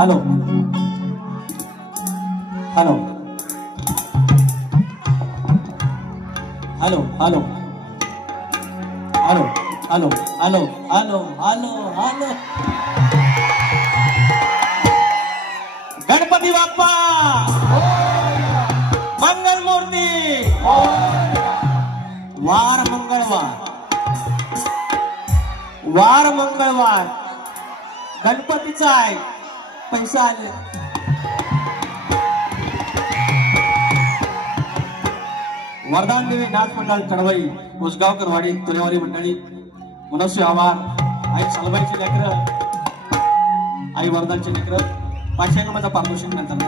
Hello hello hello hello hello hello hello hello hello hello Ganpati Bappa मंगल मूर्ती वार मंगळवार गणपतीचा आहे पैसा आले वरदान देवी नाथ मंडळ चढवई उसगावकर वाडी तुरेवाडी मंडळी मनस्वी आवार आई सलबाईची लेकर आई वरदानची लेकर पाचशे पारितोषिक नंतर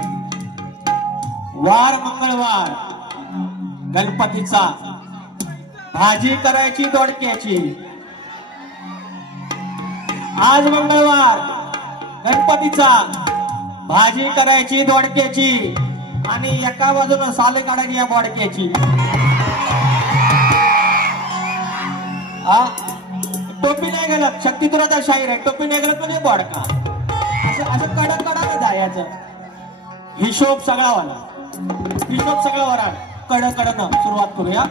वार मंगळवार गणपतीचा भाजी करायची दोडक्याची आज मंगळवार गणपतीचा भाजी करायची दोडक्याची आणि एका बाजूला साले काढायची या बोडक्याची टोपी नाही गेलत शक्तिपुराचा शाहीर आहे टोपी नाही गेलत म्हणजे बोडका असं कडक कडक जायचं हिशोब सगळा वरा कडकडन सुरुवात करूया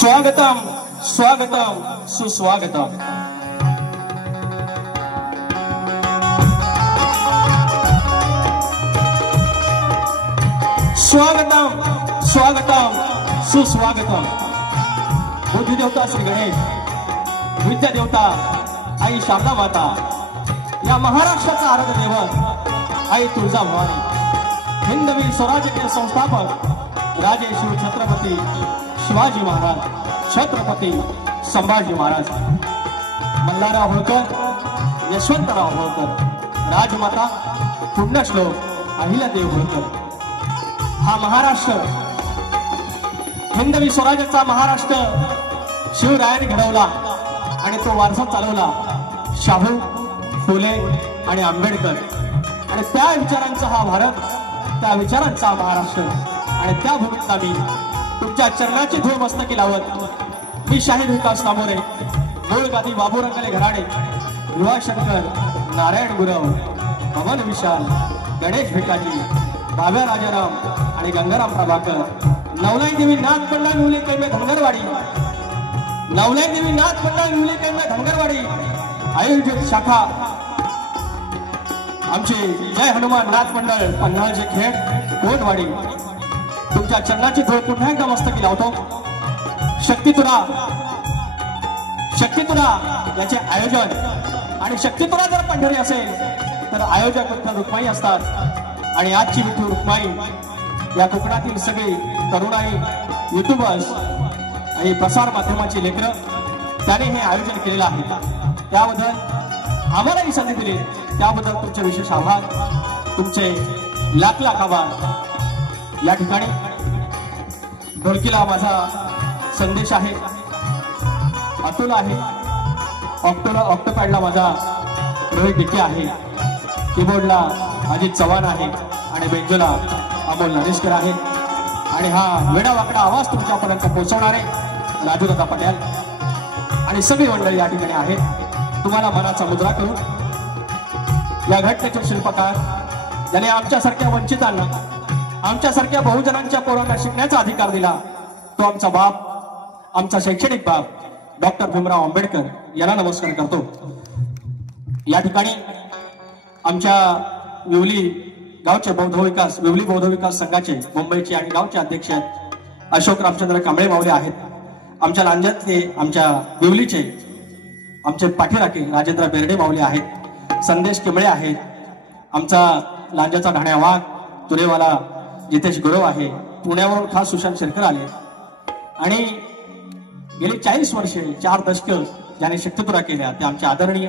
स्वागतम स्वागतम सुस्वागतम स्वागतम स्वागतम सुस्वागतम बुद्धी देवता श्री गणेश विद्या देवता आई शारदा माता या महाराष्ट्राचा आराध्य दैवत आई तुळजा भवानी हिंदवी स्वराज्य के संस्थापक राजे शिव छत्रपती शिवाजी महाराज छत्रपती संभाजी महाराज मल्हारराव होळकर यशवंतराव होळकर राजमाता पुण्यश्लोक अहिल्यादेवी होळकर हा महाराष्ट्र हिंदवी स्वराज्याचा महाराष्ट्र शिवरायांनी घडवला आणि तो वारसा चालवला शाहू फुले आणि आंबेडकर आणि त्या विचारांचा हा भारत त्या विचारांचा महाराष्ट्र आणि त्या भूमीतला मी तुमच्या चरणाची धूळ मस्तकी लावत मी शाहीर विकास नामोरे मूळ गादी बाबूरंगले घराणे युवाशंकर नारायण गुरव पवन विशाल गणेश भिकाजी बाब्या राजाराम आणि गंगाराम प्रभाकर नवलाई देवी नाथ मंडळ मुली कैमे धनगरवाडी नवलाई देवी नाथ मंडळ मुली कैमे धनगरवाडी आयोजित शाखा आमचे जय हनुमान नाथ मंडळ पन्हाळचे खेड कोटवाडी तुमच्या चरणाची धूळ पुन्हा एकदा मस्तकी लावतो शक्तितुरा याचे आयोजन आणि शक्तितुरा जर पंढरी असेल तर आयोजक रुक्माई असतात आणि आजची विठू रुक्माई या कोकणातील सगळे तरुणाई युट्यूबर्स आणि प्रसार माध्यमाची लेकरं त्याने हे आयोजन केलेलं आहे त्याबद्दल आम्हाला ही संधी दिली त्याबद्दल तुमचे विशेष आभार तुमचे लाख लाख आभार या ठिकाणी ढोलकीला माझा संदेश आहे अतुल आहे ऑक्टोपॅडला माझा रोहित डिके आहे कीबोर्डला अजित चव्हाण आहे आणि बेंजोला अमोल नरेशकर आहे आणि हा वेडा वाकडा आवाज तुमच्यापर्यंत पोहोचवणारे राजू दादा पटेल आणि सगळी मंडळी या ठिकाणी आहेत तुम्हाला मनाचा मुद्रा करून या घटनेचे शिल्पकार ज्याने आमच्यासारख्या वंचितांना आमच्यासारख्या बहुजनांच्या पोरांना शिकण्याचा अधिकार दिला तो आमचा बाप आमचा शैक्षणिक बाप डॉक्टर भीमराव आंबेडकर यांना नमस्कार करतो या ठिकाणी आमच्या विवली गावचे विवली बौद्ध विकास संघाचे मुंबईचे आणि गावचे अध्यक्ष आहेत अशोक रामचंद्र कांबळे माऊली आहेत आमच्या लांजातले आमच्या विवलीचे आमचे पाठीराखे राजेंद्र बेर्डे माऊली आहेत संदेश किंबळे आहेत आमचा लांजाचा ढाण्या वाघ तुरेवाला जितेश गुरव आहे पुण्यावरून खास सुशांत शेरकर आले आणि गेली 40 वर्षे 4 दशक ज्याने शक्तितुरा केल्या ते आमचे आदरणीय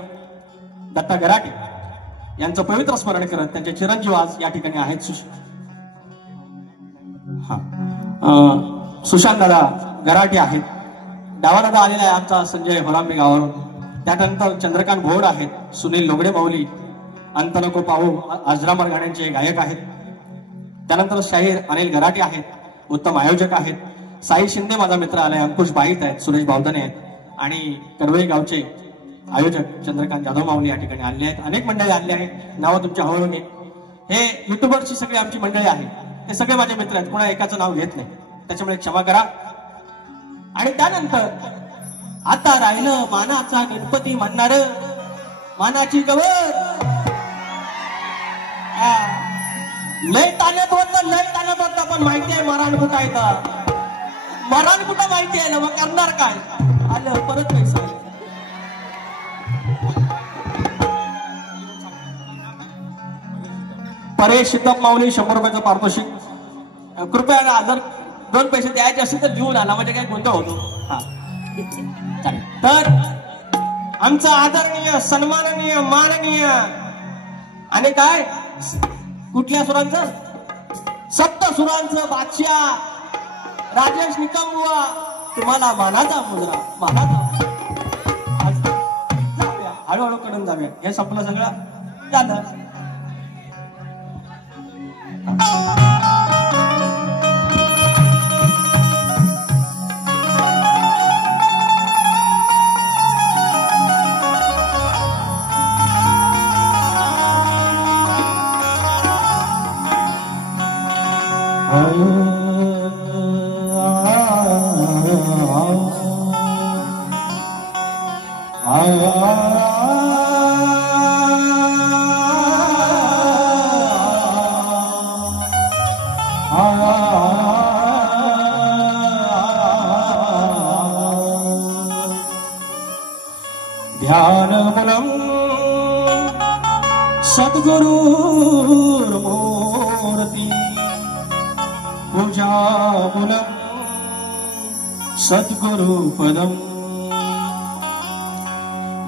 दत्ता गराटे यांचं पवित्र स्मरण करत त्यांचे चिरंजीव आज या ठिकाणी आहेत सुशांत दादा गराटे आहेत डावा दादा आलेला आहे आमचा संजय होलांबे गावावरून त्यानंतर चंद्रकांत भोड आहेत सुनील लोगडे माऊली अंत नको पाहू आजरामर गाण्यांचे गायक आहेत त्यानंतर शाहीर अनिल गराटे आहेत, उत्तम आयोजक आहेत. साई शिंदे माझा मित्र आलाय, अंकुश बाईत आहेत, सुरेश बावधने आहेत आणि करवई गावचे आयोजक चंद्रकांत जाधव माऊली या ठिकाणी आले आहेत. अनेक मंडळी आले आहेत, नावं तुमच्या हळूहळू. हे युट्यूबरची सगळी आमची मंडळी आहे, ते सगळे माझे मित्र आहेत, कोणा एकाचं नाव घेत नाही, त्याच्यामुळे क्षमा करा. आणि त्यानंतर आता राहिलं मानाचा गणपती म्हणणार, मानाची गवर. लय ताण्यात होतं पण माहिती आहे मरण कुठं आहे तर, मरण कुठं माहिती आहे ना, मग करणार काय. आलं परत पैसा. परेश शितप माऊली 100 रुपयाचं पारितोषिक. कृपया जर 2 पैसे द्यायचे असतील तर घेऊन आला, म्हणजे काय कोणतं होतो. हा तर आमचा आदरणीय सन्माननीय माननीय आणि काय कुठल्या सुरांचं, सप्तसुरांचं बादशाह राजेश निकमबुवा, तुम्हाला मानाचा मुजरा, मानाचा. जाऊया हळूहळू कडून जाऊया. हे संपलं सगळं झालं. ध्यानमुलं सद्गुरुर्मूर्ति, पूजामुलं सद्गुरुपदम्,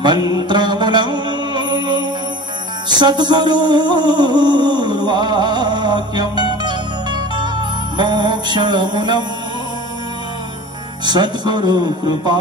मन्त्रमुलं सद्गुरुवाक्यम्, मोक्षमुलं सद्गुरुकृपा.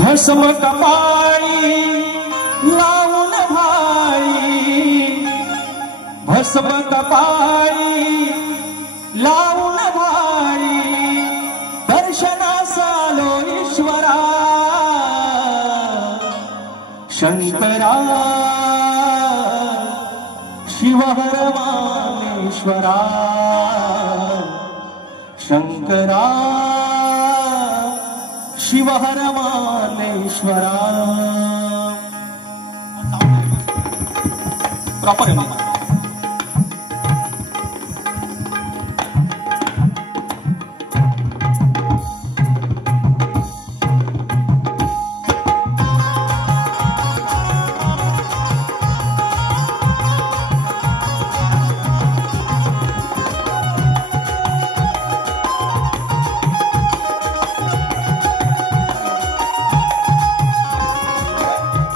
भस्म कपाळी लावून भाळी, भस्म कपाळी लावून भाळी, दर्शनास आलो ईश्वरा शंकरा, शिवहर मानेश्वरा शंकरा, शिवहर मानेश्वरा. प्रॉपर आहे मामा.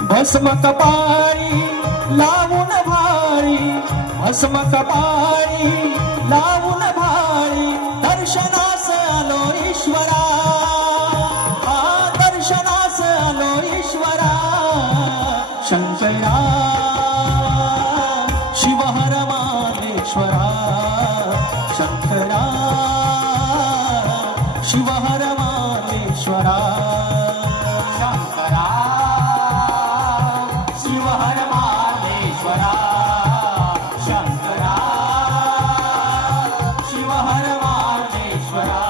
भस्म कपाळी लावून भाळी, भस्म कपाळी लावून भाळी, दर्शनास आलो ईश्वरा, दर्शनास आलो ईश्वरा शंकरा, शिवहर मानेश्वरा शंकरा, शिवहर मानेश्वरा शंकरा, शिवहर मानेश्वरा शंकरा, शिवहर मानेश्वरा.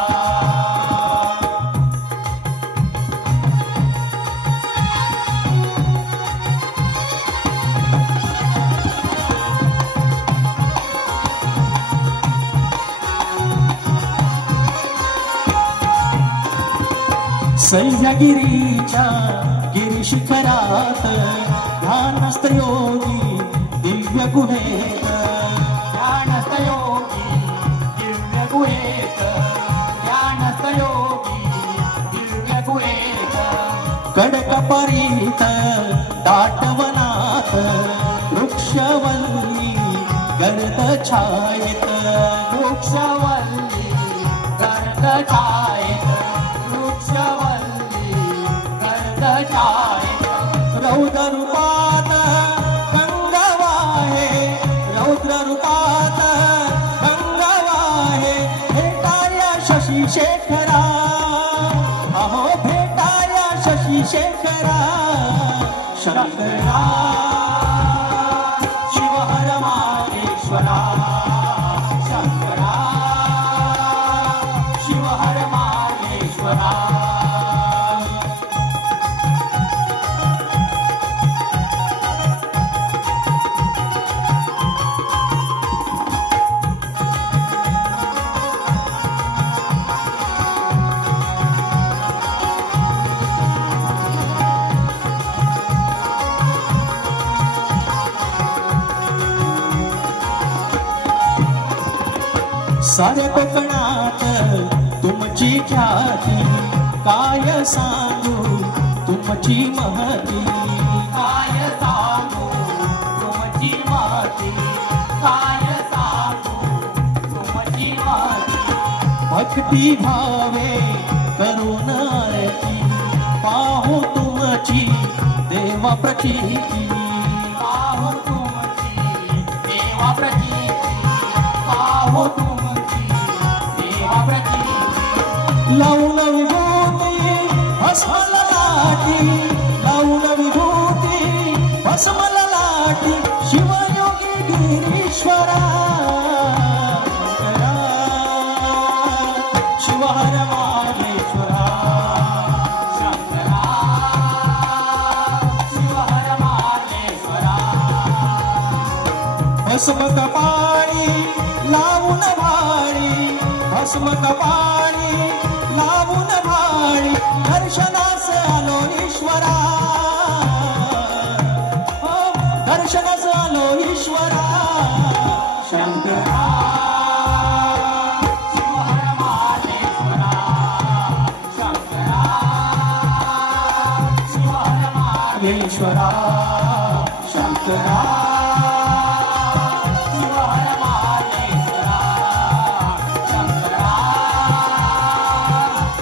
सह्यागिरीच्या गिरीशिखरात ध्यानस्थ योगी दिव्य गुहेत, ध्यानस्थ योगी दिव्य गुहेत, ध्यानस्थ योगी दिव्य गुहेत, कडकपरीत दाटवनात वृक्षवल्ली गर्द छायेत, वृक्षवल्ली गर्द छायेत, वृक्षवल्ली गर्द छायेत, रौद्र रूपात गंगावाहे, रौद्र रूपात गंगावाहे, भेटाया शशी शेखरा, अहो भेटाया शशी शेखरा, शंकरा शिवहर माहेश्वरा, शंकरा शिवहर माहेश्वरा. साऱ्या कोकणात तुमची ख्याती, काय सांगू तुमची महती, काय सांगू तुमची महती, काय सांगू तुमची महती. भक्ती भावे करून आरती, पाहू तुमची देवा प्रचिती, पाहू तुमची देवा प्रचिती, पाहू लावून विभूती भस्मल लाटी, लावून विभूती भस्मल लाटी, शिवयोगी गिरीश्वरा, शिवहर माहेश्वरा, शंकरा शिवहर माहेश्वरा. भस्म कपाळी लावून भाळी, भस्म कपाळी लावून भाळी, दर्शनास आलो ईश्वरा, दर्शनास आलो ईश्वरा, शंकरा शिवहर माहेश्वरा, शंकरा शिवहर माहेश्वरा, शंकरा शिवहर माहेश्वरा, शंकरा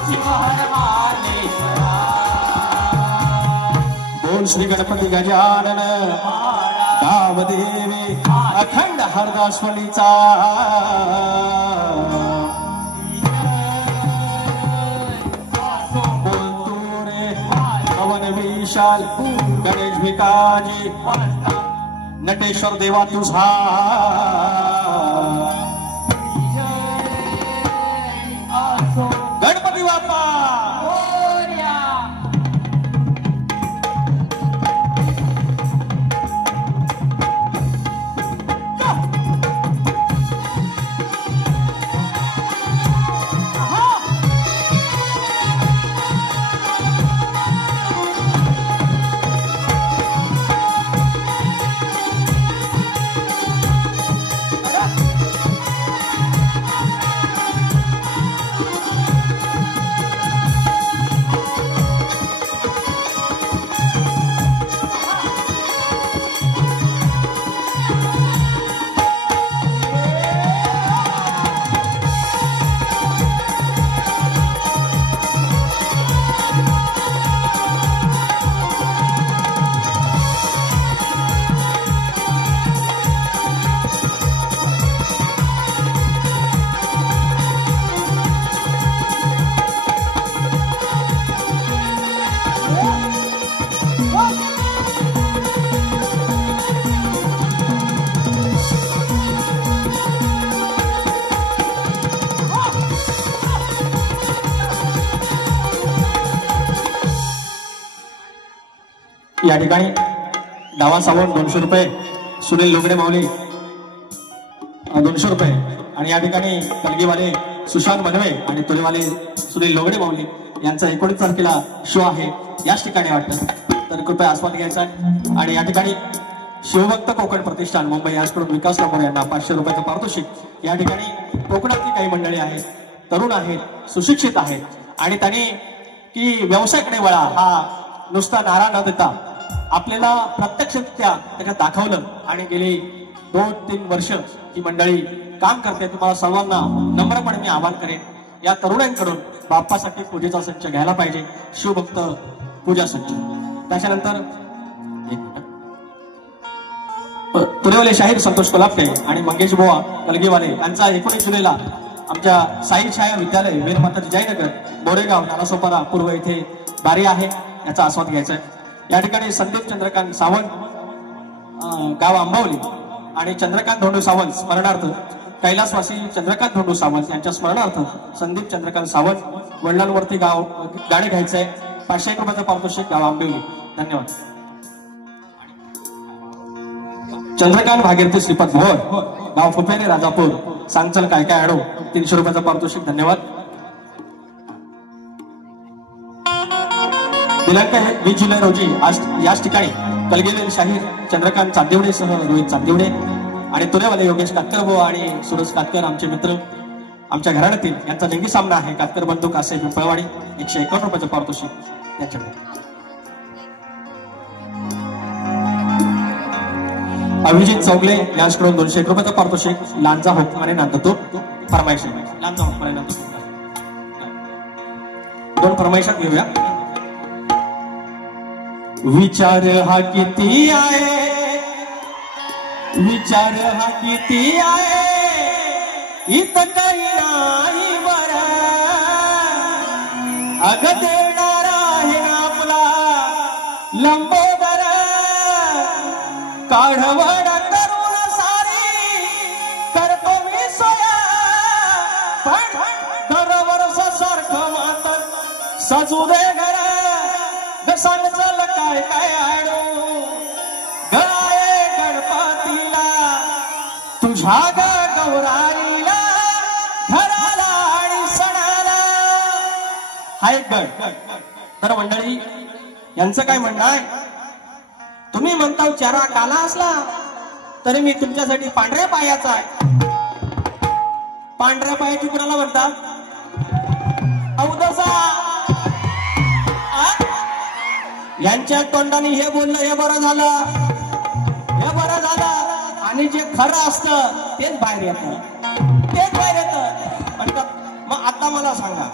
शिवहर माहेश्वरा. बोल श्री गणपती गजानन गावदेवी अखंड हरदासवलीचा. बोलतो रे पवन विशाल गणेश भिकाजी, नटेश्वर देवा तुझा गणपती बाप्पा. या ठिकाणी डावा सावंत 200 रुपये, सुनील लोगडे माऊली 200 रुपये आणि या ठिकाणी कलगीवाले सुशांत बनवे आणि तुरेवाले सुनील लोगडे माऊली यांचा 19 तारखेला शो आहे याच ठिकाणी वाटतं, तर कृपया आस्वाद घ्यायचा आहे. आणि या ठिकाणी शिवभक्त कोकण प्रतिष्ठान मुंबई याचकडून विकास लांबोर यांना 500 रुपयाचं पारितोषिक. या ठिकाणी कोकणातली काही मंडळी आहेत, तरुण आहेत, सुशिक्षित आहेत आणि त्यांनी की व्यवसायाकडे वळा हा नुसता नारा न देता आपल्याला प्रत्यक्षरित्या त्याच्यात दाखवलं आणि गेली 2-3 वर्ष ही मंडळी काम करते. तुम्हाला सर्वांना नम्रपणे मी आवाहन करेन, या तरुणांकडून बाप्पासाठी पूजेचा संच घ्यायला पाहिजे, शिवभक्त पूजा संच. त्याच्यानंतर तुरेवाले शाहीर संतोष कोल्हापटे आणि मंगेश बुवा कलगीवाले यांचा 19 जुलैला आमच्या साई छाया विद्यालय वीरमाता जिजाईनगर बोरेगाव नालासोपारा पूर्व येथे बारी आहे, याचा आस्वाद घ्यायचा आहे. या ठिकाणी संदीप चंद्रकांत सावंत गाव आंबवली आणि चंद्रकांत धोंडू सावंत स्मरणार्थ कैलासवासी चंद्रकांत धोंडू सावंत यांच्या स्मरणार्थ संदीप चंद्रकांत सावंत वडिलांवरती गाणे घ्यायचंय. 500 रुपयाचं पारितोषिक गाव आंबवली. धन्यवाद. चंद्रकांत भागीरथी श्रीपाद भोर गाव फुफेरे राजापूर सांगचल काय काय आडो 300 रुपयाचं पारितोषिक. धन्यवाद. दिनांक 20 जुलै रोजी आज याच ठिकाणी कलगीवाले शाहीर चंद्रकांत चांदिवडे सह रोहित चांदिवडे आणि तुरेवाले योगेश कातकर बुवा आणि सुरज कातकर आमचे मित्र आमच्या घराण्यातील यांचा जंगी सामना आहे. कातकर बंधू कासे पिंपळवाडी 151 रुपयाचं पारितोषिक त्यांच्याकडे. अभिजित चौगले यांच्याकडून 201 रुपयाचं पारितोषिक. लांजा हुकमाने नांदतो फरमाईश. लांजा हुकमाने नांदतो 2 फरमाईशात घेऊया. विचार हा किती आहे, विचार हा किती आहे, इथं काही नाही बरं, अग देणारा आहे आपला लंबोदर, काढवड करून सारी करतो मी सोया, पण दरवर्ष सारखं मात सजू दे घर, सांगचल काय काय आडो गळाये गणपतीला तुझ्या गौराईला घराला आणि सणाला. हा एक गण. तर मंडळी यांचं काय म्हणणं आहे, तुम्ही म्हणता चारा काला असला तरी मी तुमच्यासाठी पांढऱ्या पायाचा आहे. पांढऱ्या पायाची कुणाला म्हणतात? अवदसा. यांच्या तोंडाने हे बोलणं हे बरं झालं, हे बरं झालं, आणि जे खरं असतं तेच बाहेर येतं, तेच बाहेर येतं. म्हणतात मग आता मला सांगा,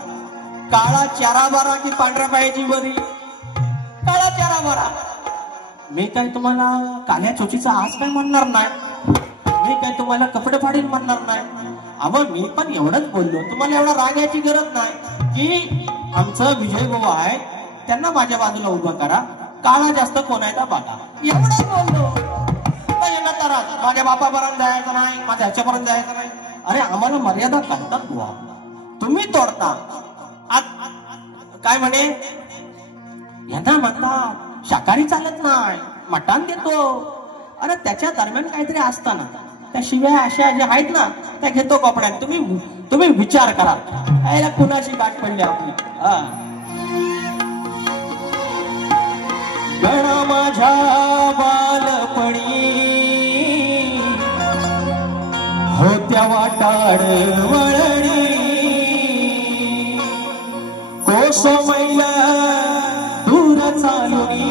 काळा चारा बरा की पांढऱ्या पायाची बरी? काळा चारा बरा. मी काय तुम्हाला काल्या चोचीचा आज काय म्हणणार नाही, मी काय तुम्हाला कपडे फाडीन म्हणणार नाही. अहो मी पण एवढंच बोललो, तुम्हाला एवढा राग यायची गरज नाही की आमचं विजय भाऊ आहे त्यांना माझ्या बाजूला उभं करा, काळा जास्त कोण आहे का बघा, एवढंच बोललो. तर माझ्या बापापर्यंत जायचं नाही, माझ्या ह्याच्यापर्यंत जायचं नाही. अरे आम्हाला मर्यादा काढतात बुवा, तुम्ही तोडता. काय म्हणे यांना म्हणतात शाकाहारी चालत नाही, मटण देतो. अरे त्याच्या दरम्यान काहीतरी असताना त्या शिव्या अशा ज्या आहेत ना त्या घेतो कपड्यात. तुम्ही विचार करा याला कुणाशी गाठ पडली आपली. गणा माझ्या बालपणी होत्या वाटाड वळणी, कोसमैल दूर चालुनी,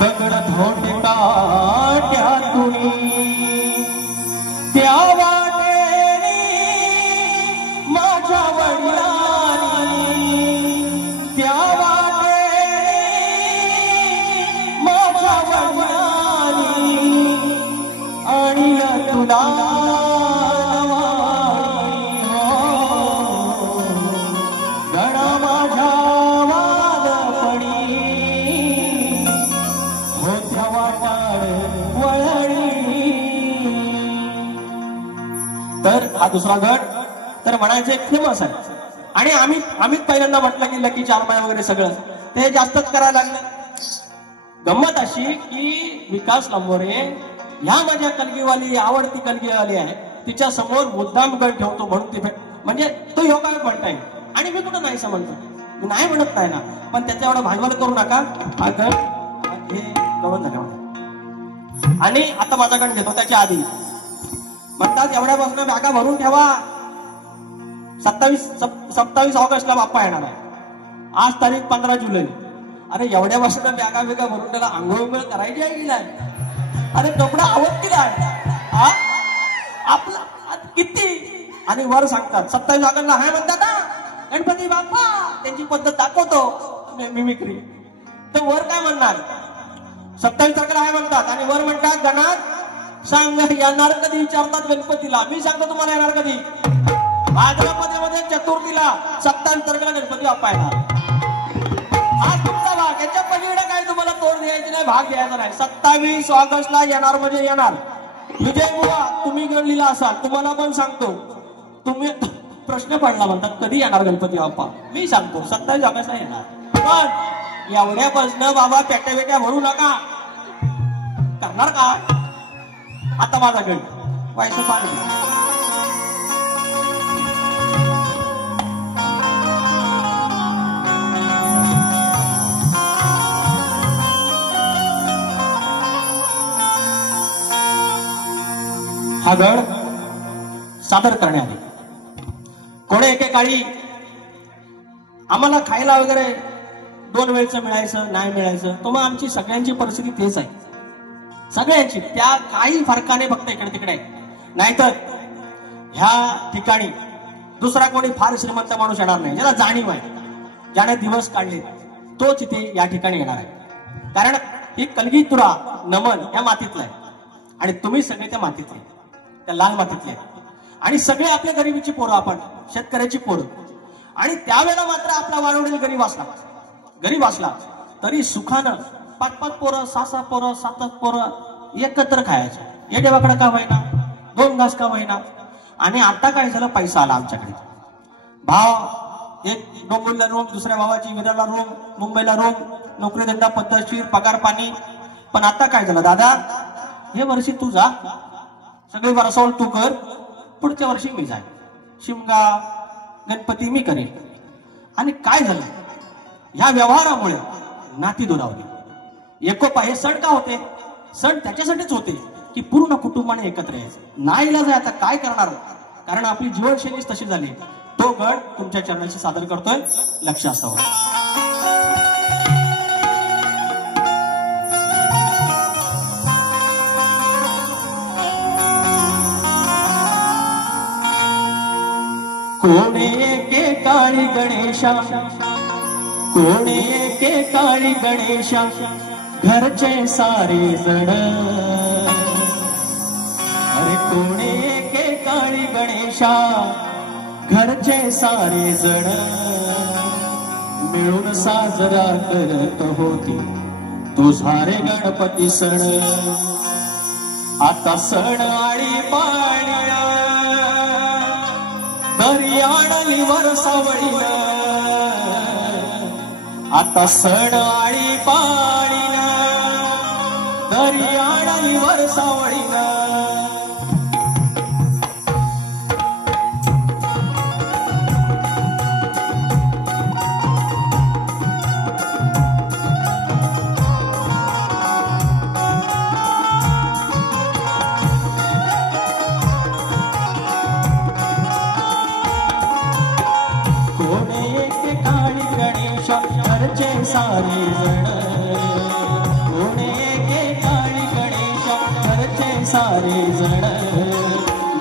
दगड धोंडे काट्यातुनी, त्या वाटेनी माझ्या वडिलांनी, त्या तुला गणा माझ्या वालपणी होत्या वाटाड वळणी. तर हा दुसरा गट तर म्हणायचे फेमस आहे. आणि आम्ही पहिल्यांदा म्हटलं की लकी चारमाया वगैरे सगळं ते जास्तच करायला लागलं. गंमत अशी की विकास लांबोरे ह्या माझ्या कलगीवाली आवडती कलगीवाली आहे, तिच्या समोर मुद्दाम गण ठेवतो म्हणून ती म्हणजे तो योगा म्हणताय आणि मी कुठं नाही म्हणतो, मी नाही म्हणत नाही ना, पण त्याच्या एवढं भांडवल करू नका. हे गवत झालं आणि आता माझ्याकडे घेतो त्याच्या आधी म्हणतात एवढ्यापासून बॅगा भरून ठेवा, 27 ऑगस्टला बाप्पा येणार आहे. आज तारीख 15 जुलै. अरे एवढ्यापासून बॅगा वेगा भरून त्याला आंघोळ करायची आहे की नाही? अरे डोकडा आवडतील आहे आपला किती. आणि वर सांगतात 27 ऑगस्टला आहे म्हणतात ना गणपती बाप्पा, त्यांची पद्धत दाखवतो मिमिक्री. तर वर काय म्हणणार 27 तारखेला आहे म्हणतात आणि वर म्हणतात गणात सांग येणार कधी विचारतात गणपतीला. मी सांगतो तुम्हाला येणार कधी. भाद्रपदामध्ये चतुर्थीला 27 तारखेला गणपती बाप्पा येणार. हा तुमचा भाग, याच्या पलीकडे काय तुम्हाला तोड द्यायची नाही, भाग घ्यायचा नाही. 27 ऑगस्टला येणार म्हणजे येणार. विजय बुवा तुम्ही लिहिला असाल, तुम्हाला पण सांगतो. तुम्ही प्रश्न पडला म्हणतात कधी येणार गणपती बाप्पा, मी सांगतो 27 ऑगस्टला येणार. पण एवढ्यापासून बाबा पेट्या बेट्या भरू नका. करणार का आता माझ्याकडे पैसे पाणी. हा गड सादर करण्यात आले. कोणी एकेकाळी आम्हाला खायला वगैरे 2 वेळचं मिळायचं नाही मिळायचं, तो मग आमची सगळ्यांची परिस्थिती तेच आहे, सगळ्यांची. त्या काही फरकाने फक्त इकडे तिकडे आहे. नाहीतर ह्या ठिकाणी दुसरा कोणी फार श्रीमंत माणूस येणार नाही, ज्याला जाणीव आहे, ज्याने दिवस काढले तोच इथे या ठिकाणी येणार आहे. कारण ही कलगीतुरा नमन या मातीतला आहे आणि तुम्ही सगळे त्या मातीतले, त्या लाल मातीतले आहे. आणि सगळे आपल्या गरिबीची पोरं, आपण शेतकऱ्याची पोरं. आणि त्यावेळेला मात्र आपला वाढवडील गरीब असला तरी सुखानं 5-5 पोरं 6-6 पोरं 7-7 पोरं एकत्र खायचं. या देवाकडे का होईना, 2 घास का होईना. आणि आता काय झालं, पैसा आला आमच्याकडे. भाव एक डोंबिवलीला रूम, दुसऱ्या भावाची विराला रूम, मुंबईला रूम, नोकरी धंदा पद्धतशीर, पगार पाणी. पण आता काय झालं दादा, हे वर्षी तू जा, सगळे वरसवल तू कर, पुढच्या वर्षी मी जाईन, शिमगा गणपती मी करेन. आणि काय झालं, ह्या व्यवहारामुळे नाती दुरावली. एकोपा हे सण का होते, सण त्याच्यासाठीच होते की पूर्ण कुटुंबाने एकत्र यायचं. नाही इलाज आहे, आता काय करणार, कारण आपली जीवनशैलीच तशी झाली. तो गड तुमच्या चरणाशी सादर करतोय, लक्ष असावं. कोणे एके काळी गणेशा, कोणे एके काळी गणेशा, घरचे सारे जण. अरे कोणे एके काळी गणेशा, घरचे सारे जण. मिळून साजरा करत होती तुझा रे गणपती सण. आता सण आळी पाळी दरी आणली वरसावळीन. आता सण आळी पाळीन दरी आणली वरसावळीन. घरचे सारे जण. कोणे एके काळी गणेशा, घरचे सारे जण.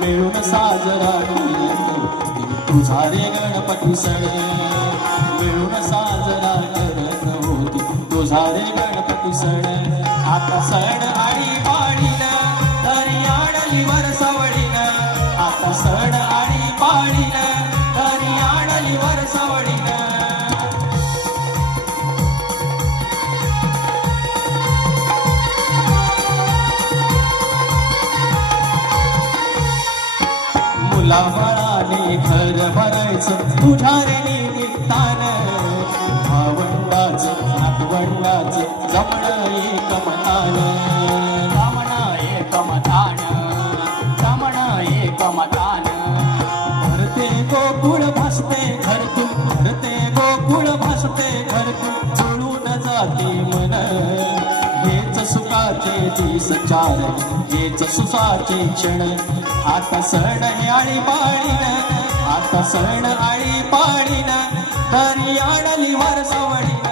मिळून साजरा करत तुझा रे गणपती सण. मिळून साजरा करत होती तुझा रे गणपती सण. आता सण आळी पाळीन दरी आणली वरसावळीन. आता सण आळी पाळीन दरी आणली वरसावळीन. मुलाबाळाने घर भरायचं तुझ्या रे निमित्तानं. भावंडाचं नातवंडाचं जमणं एकमतानं. जमणं एकमतानं, जमणं एकमतानं. भरते गोकुळ तीस चार हेच सुसाचे क्षण आता सण हे आळी पाळीन आता सण आळी पाळीन तरी आणली वर सवडीन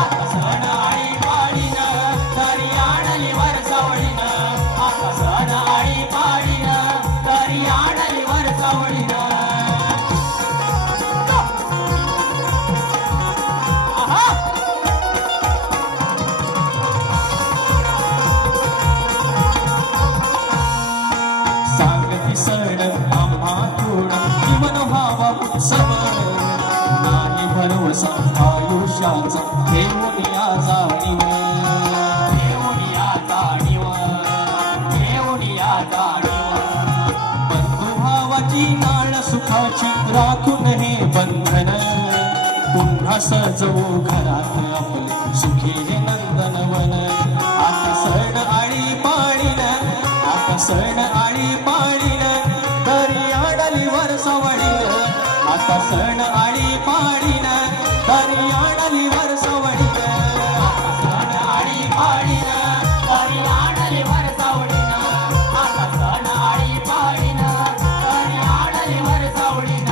आता सण आळी पाळीन तरी आणली वर सवडीन आता सण आळी पाळीन तरी आणली वर सवडीन सण आम्हातून जीवन व्हावा उत्सव नाही भरोसा आयुष्याचा ठेवून या जाणीव ठेवून या जाणीव ठेवून या जाणीव बंधुभावाची नाळ सुखाची राखून हे बंधन पुन्हा सजवू घरात आपले सुखी हे नंदनवन आता सण आळी पाळीन आता सण आळी पाळीन तरी आणली वर सवडीन आता सण आळी पाळीन तरी आणली वर सवडीन आता सण आळी पाळीन तरी आणली वर सवडीन आता सण आळी पाळीन तरी आणली वर सवडीन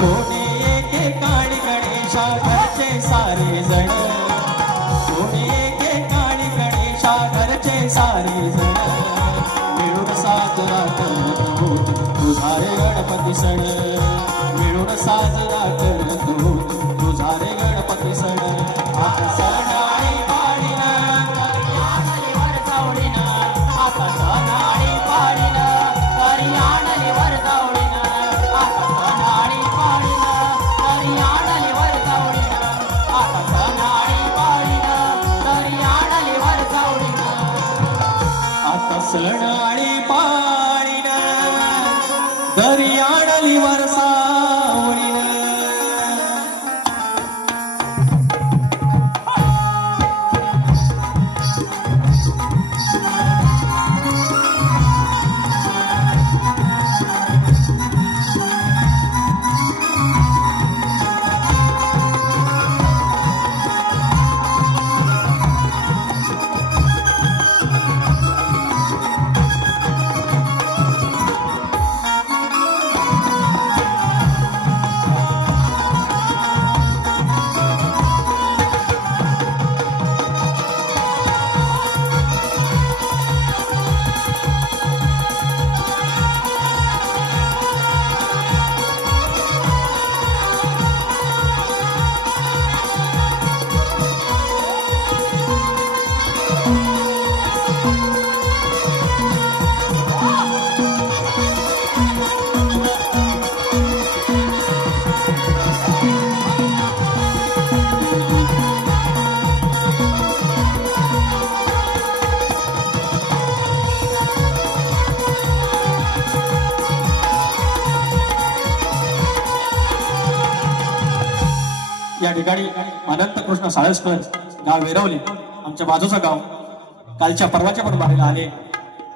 कोणी एके काळी गणेशा घरचे सारे जण कोणी एके काळी गणेशा घरचे सारे जण मिळून साजरा करत होत तुझा रे गणपती सण मिळून साजरा करत होत तुझा रे गणपती सण आता सण आळी पाळीन तरी आणली वर सवडीन आता सण आळी पाळीन तरी आणली वर सवडीन आता सण आळी पाळीन तरी आणली वर सवडीन आता सण आळी पाळीन तरी आणली वर सवडीन आता सण आळी पाळीन तरी आणली वर सावडीन या ठिकाणी अनंत कृष्ण साळसकर गाव वेरवले आमच्या बाजूचं गाव कालच्या परवाच्या पण बारीला आले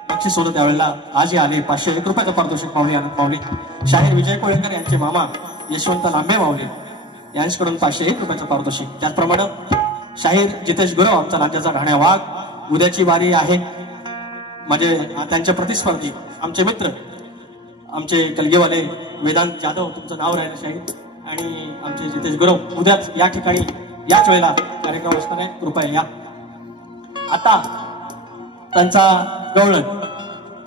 बक्षीस होतं त्यावेळेला आजही आले 501 रुपयाचं पारितोषिक मावली आनंद मावली शाहीर विजय कोळेकर यांचे मामा यशवंत लांबे मावले यांच्याकडून 501 रुपयाचं पारितोषिक त्याचप्रमाणे शाहीर जितेश गुरव आमचा राज्याचा घाण्या वाघ उद्याची वारी आहे म्हणजे त्यांचे प्रतिस्पर्धी आमचे मित्र आमचे कलगेवाले वेदांत जाधव तुमचं नाव राहिलं शाहीर आणि आमचे जितेश गुरव उद्याच या ठिकाणी याच वेळेला कार्यक्रम असणार आहे कृपया या आता त्यांचा गवळण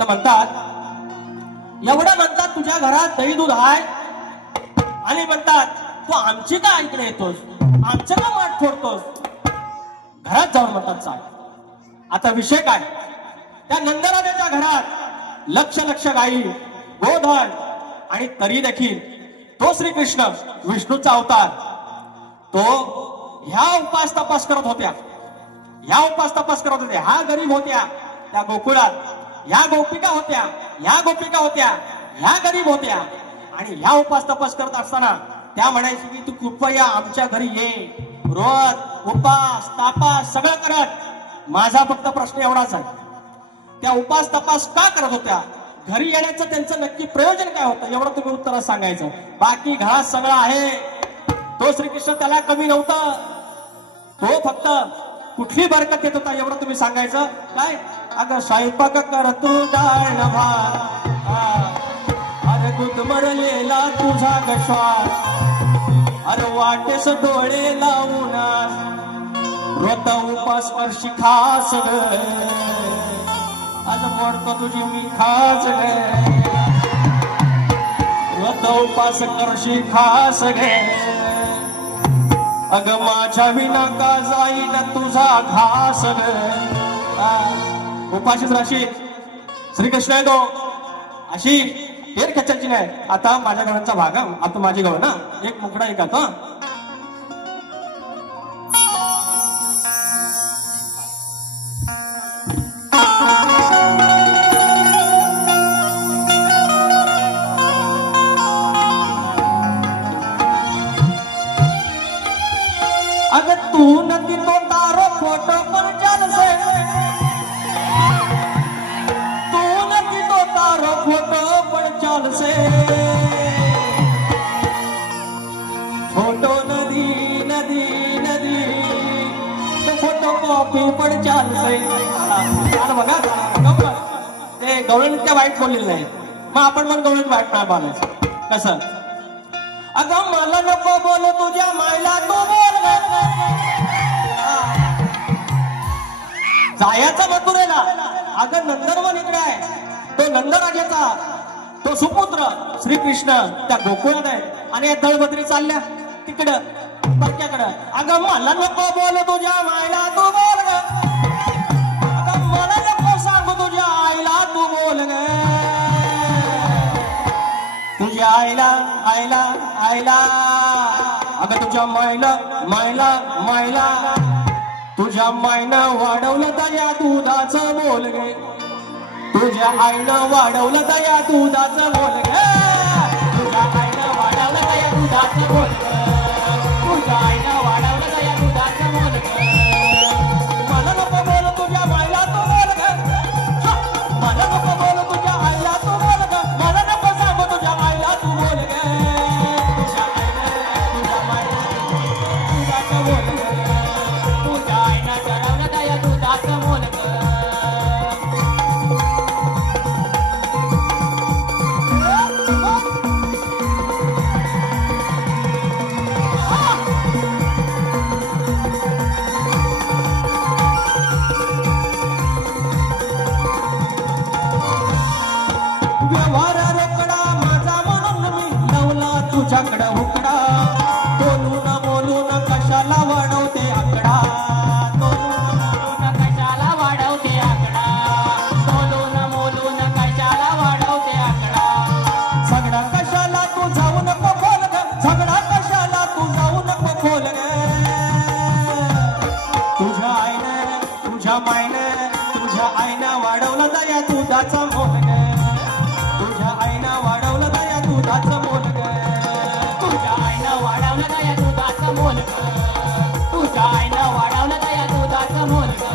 तर म्हणतात एवढं म्हणतात तुझ्या घरात दही दूध आहे आणि म्हणतात तू आमची का ऐकणे येतोस आमचं का माठ फोडतोस घरात जाऊन म्हणतात चाल आता विषय काय त्या नंदराजाच्या घरात लक्ष गाई गोधन आणि तरी देखील तो श्रीकृष्ण विष्णूचा अवतार तो ह्या उपास तपास करत होत्या ह्या गरीब होत्या त्या गोकुळात ह्या गोपिका होत्या ह्या गरीब होत्या आणि ह्या उपास तपास करत असताना त्या म्हणायची की तू कृपया आमच्या घरी ये व्रत उपास तापास सगळं करत माझा फक्त प्रश्न एवढाच आहे त्या उपास तपास का करत होत्या घरी येण्याचं त्यांचं नक्की प्रयोजन काय होतं एवढं तुम्ही उत्तरात सांगायचं बाकी घरात सगळं आहे तो श्रीकृष्ण त्याला कमी नव्हता तो फक्त कुठली बरकत येत होता एवढं तुम्ही सांगायचं काय. अगं स्वयंपाक कर तू डाळ भात, अरे गुदमरलेला तुझा गश्वास, अरे वाटेस डोळे लावून व्रत उपास करशी खास ग, आज मोडतो तुझी मी खास ग, व्रत उपास करशी खास ग, अग माझ्या विना का जाईन तुझा घास ग. उपाशीच राशी श्रीकृष्ण आहे तो, अशी हेर खेचायची नाही. आता माझ्या गव्हांचा भाग, आता माझी गव ना एक मुकडा एक आता. अगर तू नदी तो तारो फोटो पर चल से, तू नदी तो तारो फोटो पर चल से, फोटो नदी नदी नदी तो फोटो कॉपी पर चल से. बघा ते गवळणीत वाईट बोललेलं नाही, मग आपण पण गवळणीत वाईट नाही बोलायचं कसं. अगं मला नको बोलू तुझ्या मायला तू बोल, जायचा मथुरेला. अगं नंदनवन इकडे आहे, तो नंदराजाचा तो सुपुत्र श्रीकृष्ण त्या गोकुळात आहे, आणि या दळबद्री चालल्या तिकडं बक्याकडं. अगं मला नको बोल तुझ्या मायला तू बोल ग, अगं मला नको सांगू तुझ्या आईला तू बोल ग, तुझ्या आईला आईला आईला. अगं तुझ्या मायला मायला मायला, तुझ्या मायनं वाढवलं दया दुधाचं बोल गे, तुझ्या आईनं वाढवलं दया दुधाचं बोल गे, तुझ्या आईनं वाढवलं दया दुधाचं बोल गे, तुझ्या आईनं वाढवलं दया दुधाचं बोल गे. मला नको बोल तुझ्या मायला तू बोल गे, मला नको बोल तुझ्या आईला तू बोल गे, मला नको सांगू तुझ्या आईला तू बोल गे, तुझ्या आईनं तुझ्या मायनं दुधाचं बोल गे, तुझ्या आईनं चढवलं दया दुधाचं बोल गे. व्यवहार रोकडा माझा म्हणून मी लावला तुझ्याकडं हुकडा, बोलून बोलून कशाला वाढवते आकडा, बोलून कशाला वाढवते आकडा, बोलून बोलून कशाला वाढवते आकडा. झगडा कशाला तू जाऊ नको बोल ग, झगडा कशाला तू जाऊ नको बोल ग, तुझ्या आईनं तुझ्या मायनं तुझ्या आईनं वाढवलं दया दुधाचा मोल ग, तुझ्या आईनं वाढवलं दया दुधाचं मोल ग, तुझ्या आईनं वाढवलं दया दुधाचं मोल ग, तुझ्या आईनं वाढवलं दया दुधाचं मोल ग.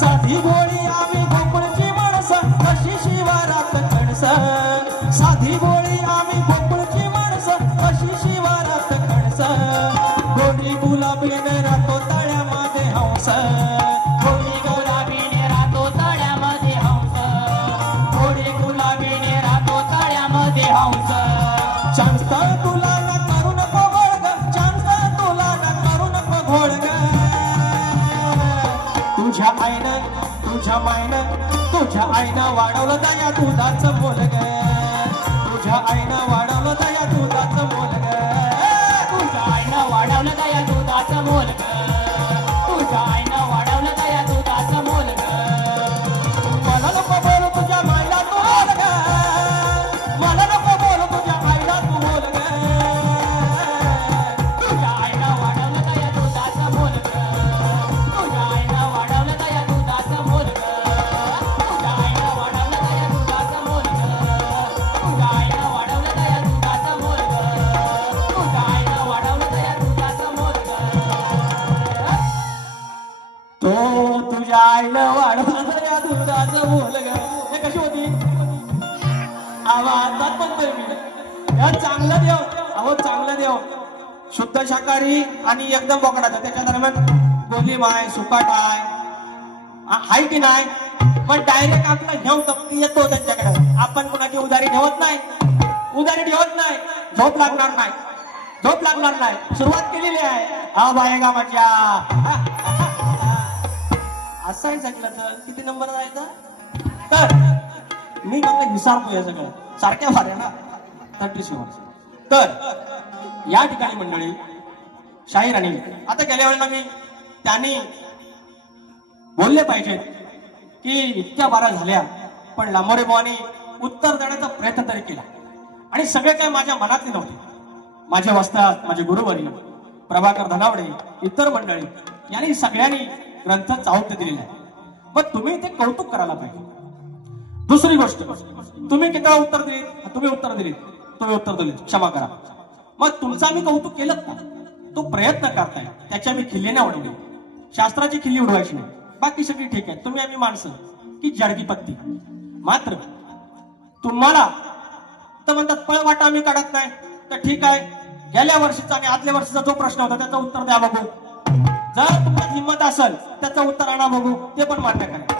साधी बोळी आम्ही गोकुळची माणसं, कशी शिवारात कणस, साधी बोळी आम्ही गोकुळची माणसं, कशी शिवारात कणस, गोडी गुलाबीने राहतो तळ्यामध्ये हंस, गोडी गुलाबीने राहतो तळ्यामध्ये हंस, गोडी गुलाबीने राहतो तळ्यामध्ये हंस. चांस्त तुला न करू नको घोळ ग, चांस्त तुला न करू नको घोळ ग, तुझ्या आईनं तुझ्या मायनं तुझ्या आईनं वाढवलं दया दुधाचं बोल ग, तुझ्या आईनं वाढवलं दया दुधाचं बोल ग, तुझ्या आईनं वाढवलं दया दुधाचं बोल ग, तुझ्या आईनं वाढवलं दया दुधाचं बोल ग. मला नको बोल तुझ्या मायला तू बोल ग, मला नको बोल तुझ्या आईला तू बोल ग, तुझ्या आईनं वाढवलं दया दुधाचं बोल ग, तुझ्या आईनं वाढवलं दया दुधाचं बोल ग, तुझ्या आईनं वाढवलं दया दुधाचं बोल ग, तुझ्या आईनं वाढवलं दया दुधाचं बोल ग. माझं बोल ग हे कशी होती आवाजात म्हणतोय मी या चांगलं देव अहो चांगलं देव शुद्ध शाकाहारी आणि एकदम बोकडाचा त्याच्या दरम्यान गोली माय सुकाट आहे हाय की नाही पण डायरेक्ट आपला घेऊन तप्ती येतो त्यांच्याकडे आपण कुणाची उधारी ठेवत नाही झोप लागणार नाही सुरुवात केलेली आहे हा बायगा मजा असं आहे सगळं तर किती नंबर जायचा तर मी मला विसरतो या सगळं सारख्या भाऱ्या ना 37 तर या ठिकाणी मंडळी शाहीर आणि आता गेल्या वेळेला मी त्यांनी बोलले पाहिजे की इतक्या बारा झाल्या पण लांबोरे बुवांनी उत्तर देण्याचा प्रयत्न तरी केला आणि सगळे काय माझ्या मनातले नव्हते माझे वस्तात माझे गुरुवर्य प्रभाकर धनावडे इतर मंडळी यांनी सगळ्यांनी ग्रंथ चावत दिलेला आहे मग तुम्ही ते कौतुक करायला पाहिजे दुसरी गोष्ट तुम्ही किती उत्तर दिलीत क्षमा करा मग तुमचं आम्ही कौतुक केलं का तो प्रयत्न करताय त्याच्या मी खिल्ली नाही उडवली शास्त्राची खिल्ली उडवायची नाही बाकी सगळी ठीक आहे तुम्ही आम्ही माणसं की जडगी पत्ती मात्र तुम्हाला तर म्हणतात पळवाटा आम्ही काढत नाही तर ठीक आहे गेल्या वर्षीचा आणि आदल्या वर्षीचा जो प्रश्न होता त्याचं उत्तर द्या बघू जर तुमच्यात हिंमत असेल त्याचं उत्तर आणा बघू ते पण मान्य करा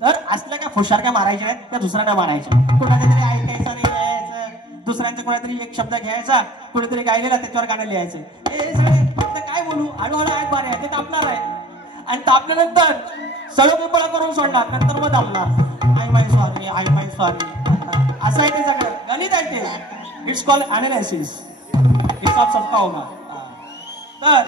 तर असल्या काय फुशारक्या मारायच्या आहेत त्या दुसऱ्यांना मारायच्या कुणाला तरी ऐकायचं नाही लिहायचं दुसऱ्यांचा कोणातरी एक शब्द घ्यायचा कुणीतरी गायलेला त्याच्यावर गाणं लिहायचं हे सगळे काय बोलू हळूहळू ऐक बारे ते तापणार आहे आणि तापल्यानंतर सळोपिपळा करून सोडणार नंतर मग दाबणार आई माय स्वामी असं आहे ते सगळं गणित आहे ते इट्स कॉल्ड अनालिसिस हिसाब सबका होगा तर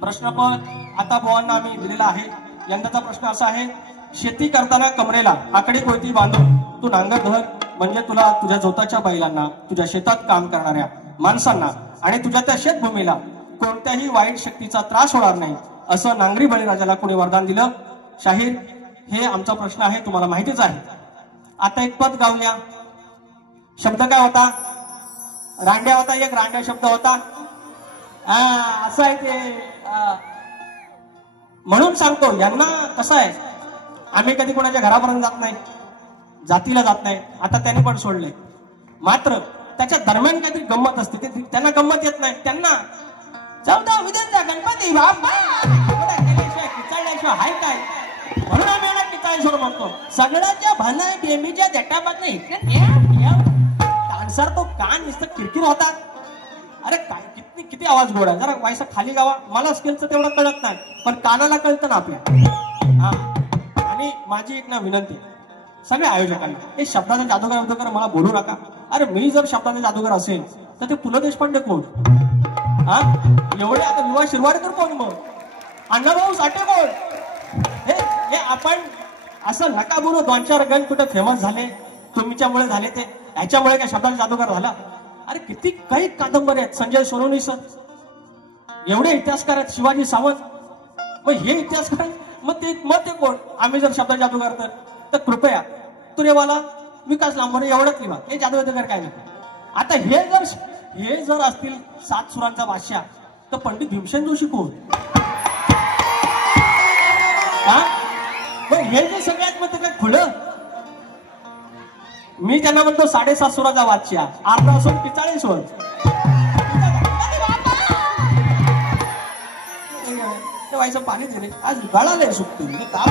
प्रश्न पण आता बुवांना आम्ही दिलेला आहे यंदाचा प्रश्न असा आहे शेती करताना कमरेला आकडी कोयती बांधून तू नांगर धर म्हणजे तुला तुझ्या जोताच्या बैलांना तुझ्या शेतात काम करणाऱ्या माणसांना आणि तुझ्या त्या शेतभूमीला कोणत्याही वाईट शक्तीचा त्रास होणार नाही असं नांगरी बळीराजाला कोणी वरदान दिलं शाहीर हे आमचा प्रश्न आहे तुम्हाला माहितीच आहे आता एक पद गावल्या शब्द काय होता रांड्या होता एक रांड्या शब्द होता असं आहे ते म्हणून सांगतो यांना कसं आहे आम्ही कधी कोणाच्या घरापर्यंत जात नाही जातीला जात नाही आता त्यांनी पण सोडले मात्र त्याच्या दरम्यान काहीतरी गंमत असते त्यांना गंमत येत नाही त्यांना 14 विद्यांचा गणपती बाप्पा किचाळल्याशिवाय हाय काय म्हणून आम्ही याला किचाळेश्वर म्हणतो सगळ्याच्या भाना डेमीच्या देटाबात डान्सर तो कान नुसतं किरकिर होतात अरे काय किती आवाज गोड आहे जरा व्हायचं खाली गावा मला स्केलचं तेवढं कळत नाही पण कानाला कळतं ना आपल्या हा आणि माझी एक ना विनंती सगळ्या आयोजकांना हे शब्दाचा जादूगर मला बोलू नका अरे मी जर शब्दाचा जादूगर असेल तर ते पु ल देशपांडे कोण हा एवढे आता विवाह शिरवाडकर कोण मग अण्णाभाऊ साठे कोण हे आपण असं नका बोलू 2-4 गण कुठे फेमस झाले तुमच्यामुळे झाले ते ह्याच्यामुळे काय शब्दाचा जादूगर झाला अरे किती काही कादंबरी आहेत संजय सोनवणे सर एवढे इतिहासकार आहेत शिवाजी सावंत मग हे इतिहासकार मग ते कोण आम्ही जर शब्दाचा जादूगर तर कृपया तुरेवाला विकास लांबोरे एवढंच लिहा हे जादूगर काय नाही आता हे जर असतील 7 सुरांचा बादशाह तर पंडित भीमसेन जोशी कोण हे जे सगळ्यात म्हणते काय खुलं मी त्यांना म्हणतो 7.5 सुराचा बादशाह अर्धा असून 45 वर व्हायचं पाणी दिले आज गळालंय सुटतो मी का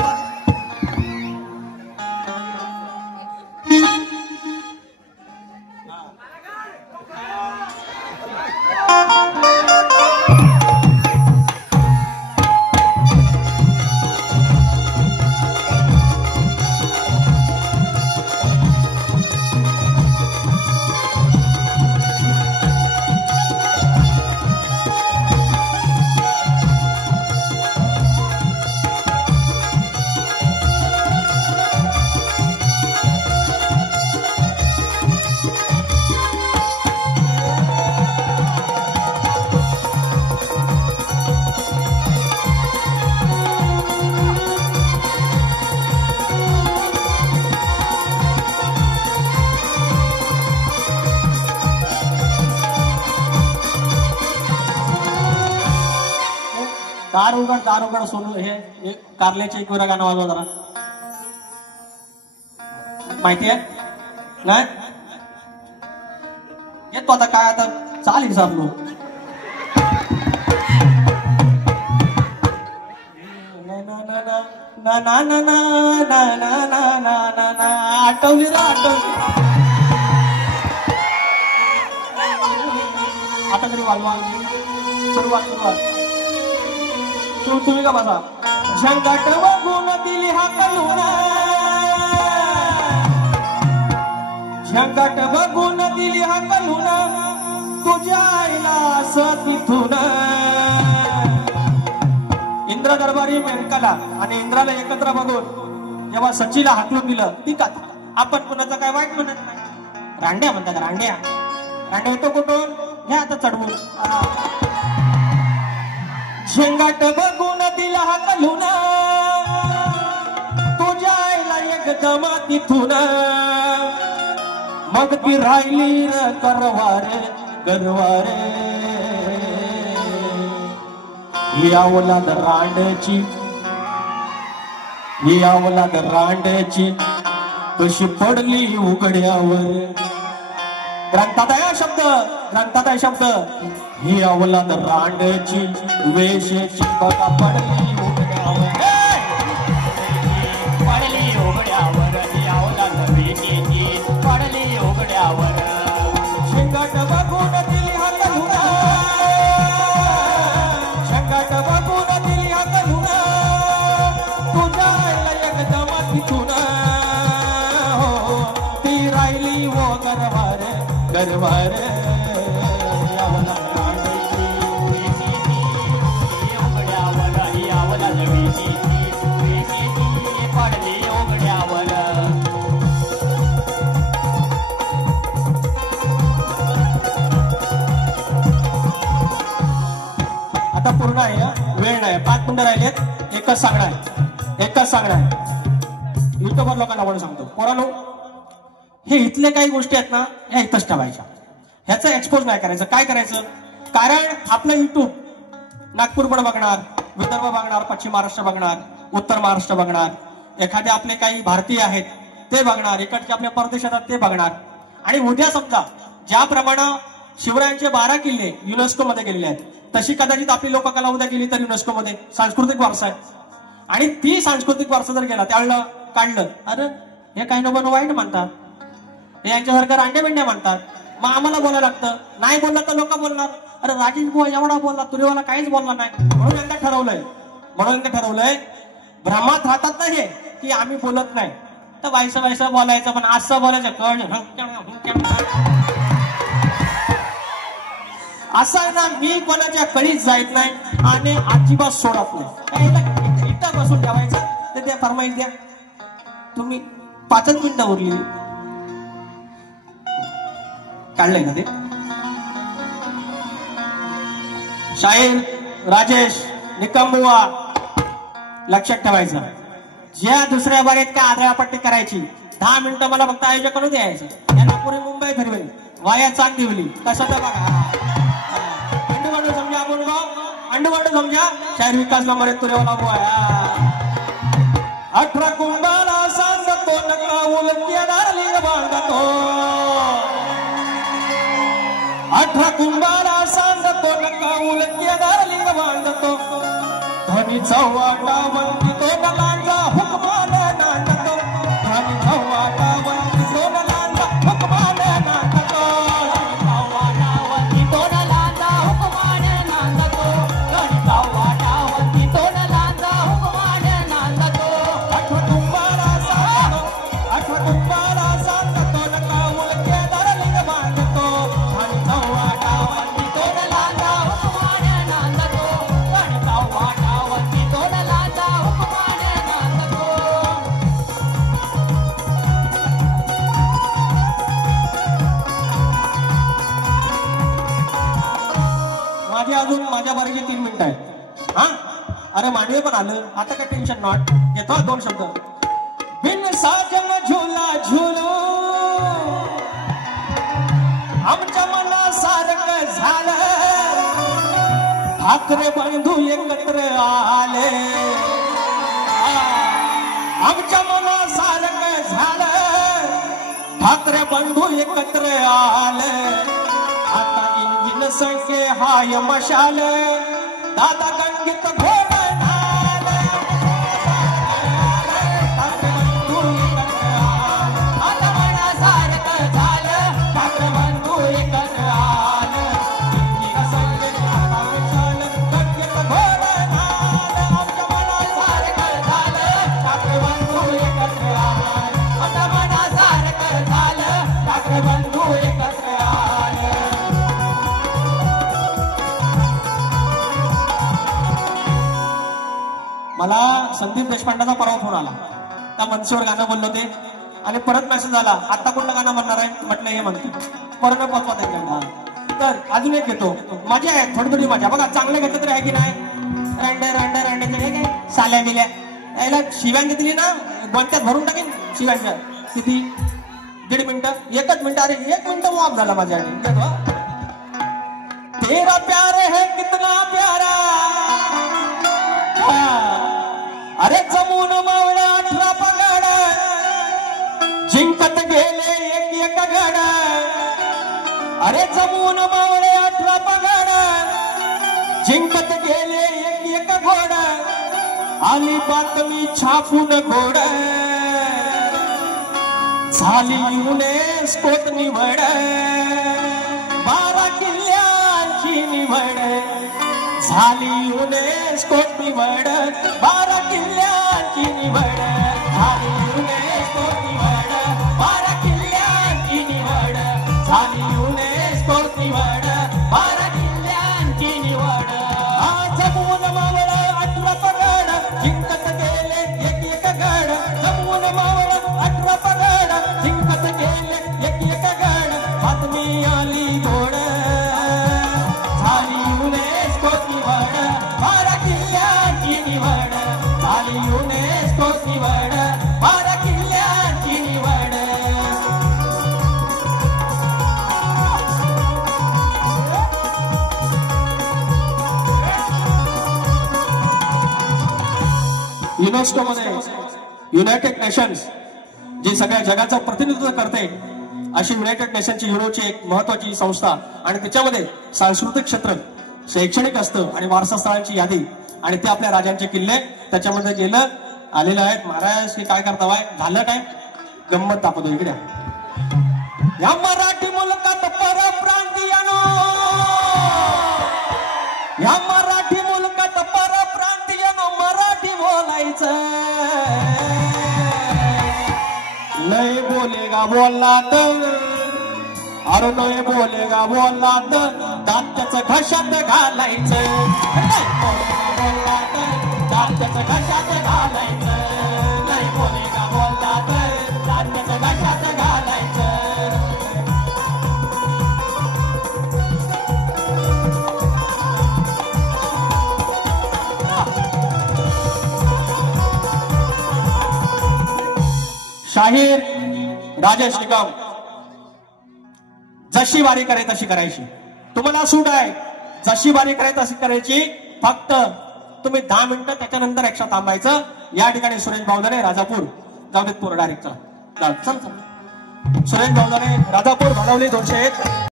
दार उघड सोनू हे कारल्याचे एक वेळा गाणं वाजवा जरा माहितीये नाही येतो आता काय आता चाल हिसाबलो ना ना ना ना ना ना ना ना ना ना आठवली रा आठवली आता तरी वाजवा सुरुवात तुम्ही का बसा झंगाट बघून दिली हा कलुना झंगाट बघून दिली हा कलुना तुझ्या आईला असं तिथून इंद्र दरबारी मेनकाला आणि इंद्राला एकत्र बघून जेव्हा सचीला हाकलून दिलं ती का आपण कुणाचं काय वाईट म्हणत नाही रांड्या म्हणतात रांड्या येतो कुठून घ्या आता चढवून झेंगाट बघून दिला हा कलुना तुझ्या आईला एकदम तिथून मग ती राहिली र गरवार ही औलाद रांडची कशी पडली उघड्यावर ग्रंथात आहे शब्द ही औलाद रांडची वेशेची बघा पडली उघड्यावर ही औलाद वेशेची पडली उघड्यावर शेंगाट बघून दिली हा कलुना शेंगाट बघून दिली हा कलुना तुझ्या आईला एकदम तिथून हो ती राहिली वो गरवार आता पूर्ण आहे वेळ नाही 5 मिनिटं राहिलेत एकच सांगणार युट्यूबर लोकांना आपण सांगतो पोरांनो हे इथले काही गोष्टी आहेत ना ह्या इथंच ठेवायच्या ह्याचं एक्सपोज नाही करायचं काय करायचं कारण आपलं युट्यूब नागपूर पण बघणार विदर्भ बघणार पश्चिम महाराष्ट्र बघणार उत्तर महाराष्ट्र बघणार एखादे आपले काही भारतीय आहेत ते बघणार इकडचे आपल्या परदेशात ते बघणार आणि उद्या समजा ज्याप्रमाणे शिवरायांचे 12 किल्ले युनेस्को मध्ये गेलेले आहेत तशी कदाचित आपली लोककला उद्या गेली तर युनेस्को मध्ये सांस्कृतिक वारसा आहे आणि ती सांस्कृतिक वारसा जर गेला त्यावेळेला काढलं अरे हे काही लोक वाईट म्हणतात हे यांच्यासारखं रांडे बिंड्या म्हणतात मग आम्हाला बोलायला लागतं नाही बोललं तर लोक बोलणार अरे राजेश बुवा एवढा बोलला तुरीवाला काहीच बोलला नाही म्हणून यांना ठरवलंय भ्रमात राहतात ना हे की आम्ही बोलत नाही तर वायसं बोलायचं पण असं बोलायचं असं आहे ना मी कोणाच्या कळीच जायत नाही आणि अजिबात सोडत नाही इथं बसून ठेवायचं ते द्या फरमाईश द्या तुम्ही 5 मिनिटं उरली काढलंय ना ते शाहीर राजेश निकमबुवा लक्षात ठेवायचं ज्या दुसऱ्या बारीत काय आदळापट्टी करायची 10 मिनिटं मला फक्त आयोजक करून द्यायचं यांना पुरी मुंबई फिरवली वाया चांद दिवली तसं तर बघा अंडूवाडू समजा आपण अंडूवाडू समजा शाहीर विकास नंबर 1 तुरेवाला बुवा 18 कुंभाला सांगतो नका उलट्या दारली बांधतो 18 कुंभाला सांगतो नका उलट्या दारली बांधतो धनीचा वाटा वंदितो नलांचा हुकमाने नांदतो धनीचा वाटा वंदितो नलांचा हुकमाने नांदतो धनीचा वाटा वंदितो नलांचा हुकमाने नांदतो धनीचा वाटा वंदितो नलांचा हुकमाने नांदतो 18 कुंभाला सांगतो नका उलट्या दारली बांधतो धनीचा वाटा वंदितो नलांचा हुकमाने नांदतो धनीचा वाटा माझ्या बारीचे 3 मिनिटं आहेत हा अरे मांडवे पण आलं आता काय टेन्शन नॉट येतो 2 शब्द बिन साजन झुला झुलू आमच्या मनासारखं झालं ठाकरे बंधू एकत्र आले आमच्या मनासारखं झालं ठाकरे बंधू एकत्र आले, आता इंजिन संख्ये हाय मशाल, दादा गणगीत घोड नाले. ठाकरे बंधू एकत्र आले, आता मनासारखं झालं, ठाकरे बंधू एकत्र आले, इंजिन संख्ये हाय मशाल, गणगीत घोड नाले. आमच्या मनासारखं झालं, ठाकरे बंधू एकत्र आले, आता मनासारखं झालं, ठाकरे बंधू एकत्र आले. मला संदीप देशपांडेचा परवा फोन आला, त्या मनसेवर गाणं बोललो ते, आणि परत मेसेज आला, आता कुठलं गाणं म्हणणार आहे, म्हटलं हे म्हणतो परत पोचवा त्यांना. तर अजून एक घेतो, मजा आहे थोडी थोडी मजा. बघा चांगले घेतलं तरी आहे की नाही, रंडे रंडे रंडे काय साल्या मिल्या यायला शिव्यां घेतली ना, गोंत्यात भरून टाकेन शिव्यांच्या. किती 1.5 मिनिटं, 1च मिनिट, अरे 1 मिनिट वाप झाला माझ्या. तेरा प्यार है कितना प्यारा, अरे जमून मावळा 18 पगड, जिंकत गेले एक एक गड, अरे जमून मावळे 18 पगड, जिंकत गेले एक एक घोड, आली बातमी छापून घोड, झाली युनेस्कोत निवड, 12 किल्ल्यांची निवड, झाली युनेस्कोत निवड, 12 किल्ल्यांची निवड, झाली युनेस्कोत निवड, 12 किल्ल्यांची निवड, झाली युनेस्कोत निवड, 12 किल्ल्यांची निवड. आज जमून मावळ 18 पगड, जिंकत गेले एक एक गड, जमून मावळ 18 पगड, जिंकत गेले एक एक गड, बातमी आली घोड, झाली युनेस्कोत निवड, 12 किल्ल्यांची निवड, झाली युनेस्कोत निवड, 12 किल्ल्यांची निवड. युनेस्को मध्ये युनायटेड नेशन्स जी सगळ्या जगाचं प्रतिनिधित्व करते, अशी युनायटेड नेशनची युरोची एक महत्वाची संस्था, आणि त्याच्यामध्ये सांस्कृतिक क्षेत्र, शैक्षणिक असतं आणि वारसा स्थळांची यादी, आणि ते आपल्या राजांचे किल्ले त्याच्यामध्ये गेलं आलेलं आहे. महाराज हे काय करता वाय झालं काय गंमत दाखवतो इकडे. या मराठी मुलकात परप्रांतीयानो, या मराठी मुलकात परप्रांतीयानो, मराठी बोलायचं, नाही बोलेगा बोलला तर, अरे नाही बोलेगा बोलला तर, दात त्याचं घशात घालायचं, नाही बोलेगा बोलला तर, दात त्याचं घशात घालायचं, नाही बोलेगा बोलला तर, दात त्याचं घशात घालायचं. शाहीर राजेश निकम, जशी वारी करायची तशी करायची, तुम्हाला सूट आहे, जशी वारी करायची तशी करायची, फक्त तुम्ही 10 मिनिटं त्याच्यानंतर एक्स्ट्रा थांबायचं. या ठिकाणी सुरेश भावदारे राजापूर, जाऊ देत पोर डायरेक्ट चला चल चल. सुरेश भावदारे राजापूर, भाडवली 201.